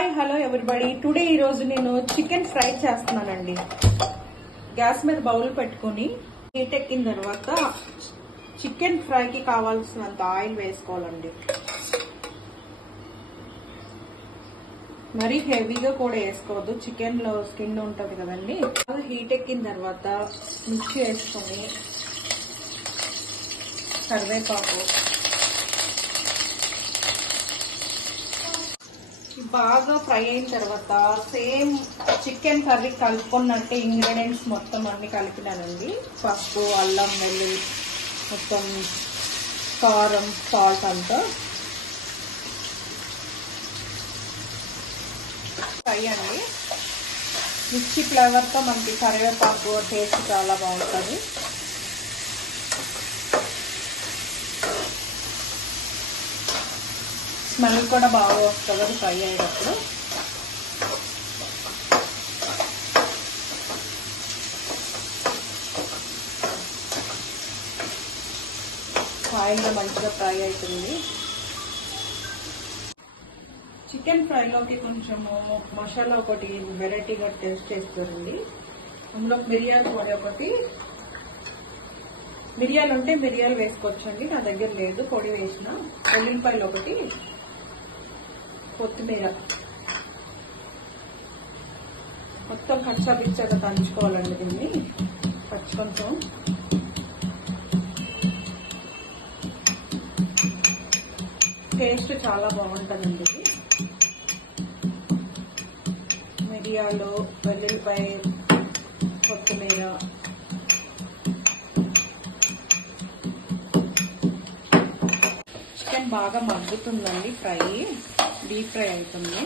Hi hello everybody. Today ఈ రోజు నేను చికెన్ ఫ్రై చేస్తున్నానండి. గ్యాస్ మీద బౌల్ పెట్టుకుని హీట్ ఎక్కిన తర్వాత చికెన్ ఫ్రైకి కావాల్సినంత ఆయిల్ వేసుకోవాలండి. మరీ హెవీగా కూడా వేసుకోవద్దు, చికెన్ లో స్కిన్ ఉంటది కదండి. హీట్ ఎక్కిన తర్వాత మిక్సీ వేసుకొని కరివేపాకు బాగా ఫ్రై అయిన తర్వాత సేమ్ చికెన్ కర్రీ కలుపుకున్నట్టే ఇంగ్రీడియంట్స్ మొత్తం అన్ని కలిపినానండి. పసుపు, అల్లం, వెల్లుల్లి, మొత్తం కారం, సాల్ట్ అంతా ఫ్రై అండి. మిర్చి ఫ్లేవర్తో మనకి కరివేపాకు టేస్ట్ చాలా బాగుంటుంది. స్మెల్ కూడా బాగా వస్తుంది అది ఫ్రై అయ్యేటప్పుడు. ఆయిల్లో మంచిగా ఫ్రై అవుతుంది. చికెన్ ఫ్రైలోకి కొంచెము మసాలా ఒకటి వెరైటీగా టేస్ట్ చేస్తారండి. అందులో మిరియాల పొడి ఒకటి, మిరియాలు ఉంటే మిరియాలు వేసుకోవచ్చండి, నా దగ్గర లేదు, పొడి వేసిన. వెల్లుల్లిపాయలు ఒకటి, కొత్తిమీర మొత్తం కచ్చాపిచ్చాగా దంచుకోవాలండి. దీన్ని కొంచెం టేస్ట్ చాలా బాగుంటుందండి. ఇది మిరియాలు, వెల్లుల్లిపాయ, కొత్తిమీర చికెన్ బాగా మగ్గుతుందండి. ఫ్రై డీప్ ఫ్రై అవుతుంది.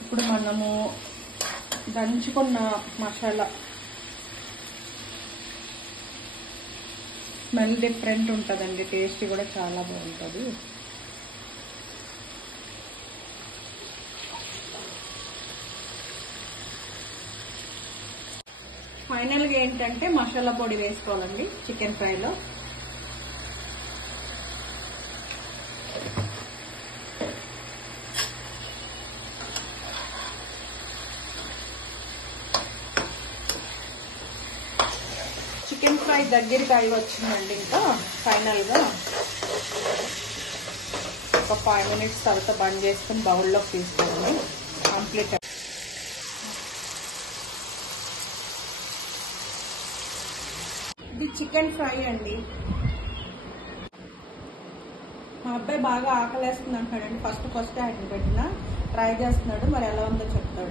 ఇప్పుడు మనము దంచుకున్న మసాలా స్మెల్ డిఫరెంట్ ఉంటుందండి, టేస్ట్ కూడా చాలా బాగుంటుంది. ఫైనల్గా ఏంటంటే మసాలా పొడి వేసుకోవాలండి చికెన్ ఫ్రైలో. చికెన్ ఫ్రై దగ్గరికి అయి వచ్చిందండి. ఇంకా ఫైనల్గా ఒక 5 minutes తర్వాత బంద్ చేసుకుని బౌల్లోకి తీసుకోండి. కంప్లీట్ ఇది చికెన్ ఫ్రై అండి. మా అబ్బాయి బాగా ఆకలేస్తుంది అంటాడండి. ఫస్ట్ ఆయన పెట్టిన ట్రై చేస్తున్నాడు, మరి ఎలా ఉందో చెప్తాడు.